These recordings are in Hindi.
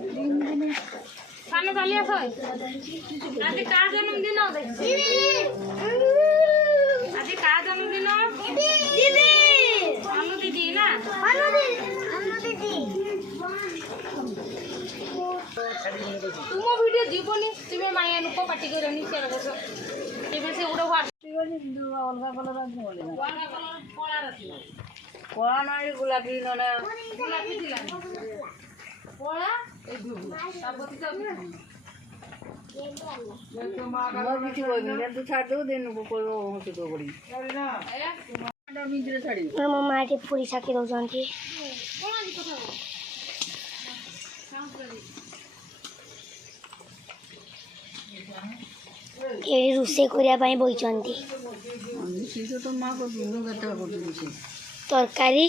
सामने चलिए आज का जन्मदिन आज का जन्मदिन अनु दीदी ना तुम वीडियो जीवनी तुम्हें माया नुक पार्टी करनी से से उड़ा अलग कलर कला ना गोलापी ना गोलापी कला माँ पूरी छाकी दौरान रोषे करने बही तरकारी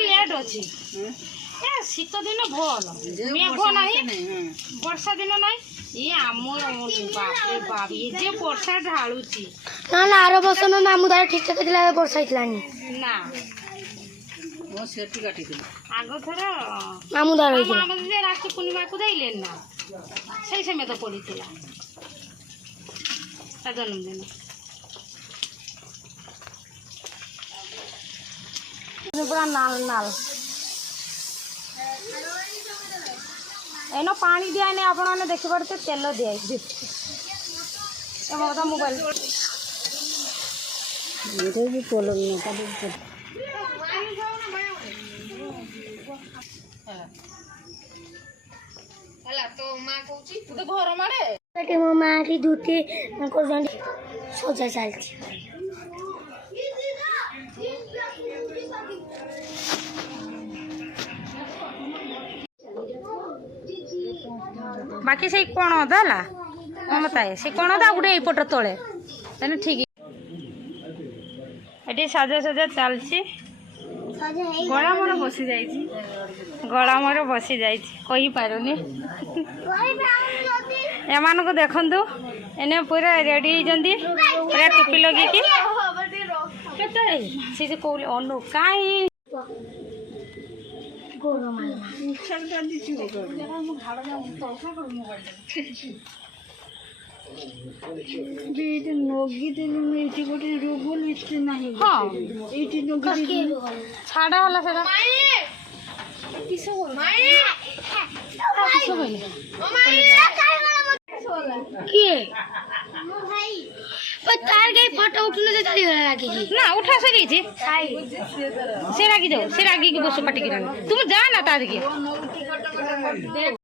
लेट अच्छी शीत दिन भल मेघ ना वर्षा दिन ना ये आम बाप ये वर्षा ढालुची ना ना आर वर्ष ना मामू दार ठीक ठाक थिला वर्षा हितलानी ना मो सेठी काटी थी आगो थर मामू दार होइला हम जे राखी पूर्णिमा को जाइले ना सही समय तो पड़ी थिला ता जन्मदिन पूरा नाल नाल एनो पानी दिया ने आपण ने देखि पड़ते तेल दिया ए मोबाइल मेरे भी पोलो में का हला तो मां कहूची तू तो घर मारे बेटे मो मां की दूती को सोचा चलती बाकी से कौन होता है बताए से कौन होता गोटे यपट तले तेने ठीक ये साजा साजा चलती गला मोर बसी जा गला मोर बसी जा कही पारुनी एमान को देखंतु एने पूरा रेडी होती पूरा टोपी लगे कि से कहले अनु कहीं छाड़ा वाला सेटा तार गई फोटो उठने से चली लगी ना उठा से गई थी से रागी जाओ से रागी की बस पटी तुम जा ना तार की